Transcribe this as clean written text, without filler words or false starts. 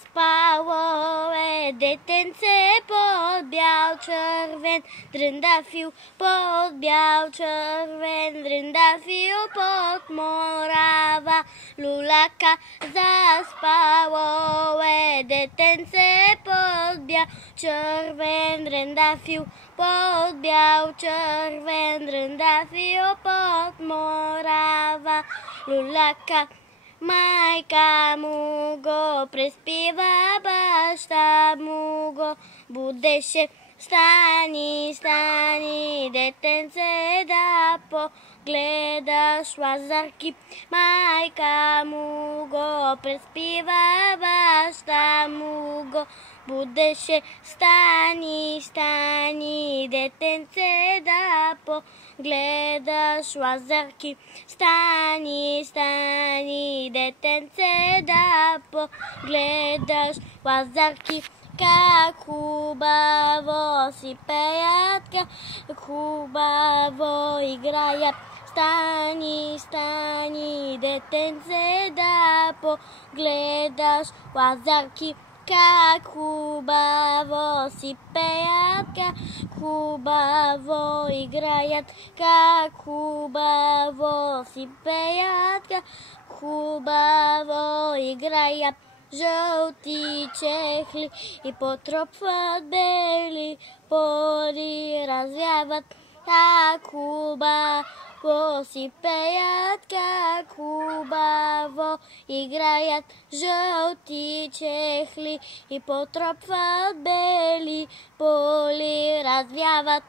Заспало е детенце под бял червен дръндафил, под бял червен дръндафил под морава лулака. Заспало е детенце под бял червен дръндафил, под бял червен дръндафил под морава лулака. Майка му го преспива, баща му го будеше. Стани, стани, детенце, да погледаш Лазарки. Майка му го преспива, баща му го будеше. Стани, стани, детенце, да погледаш Лазарки. Стани, стани, детенце, да погледаш Лазарки. Как хубаво си пеят, как хубаво играят. Стани, стани, детенце, да погледаш Лазарки. Как хубаво си пеят, как хубаво играят. Как хубаво си пеят, как хубаво играят. Жълти чехли и потропват, бели поли развяват. Как хубаво си пеят, как хубаво играят. Жълти чехли и потропват, бели поли развяват.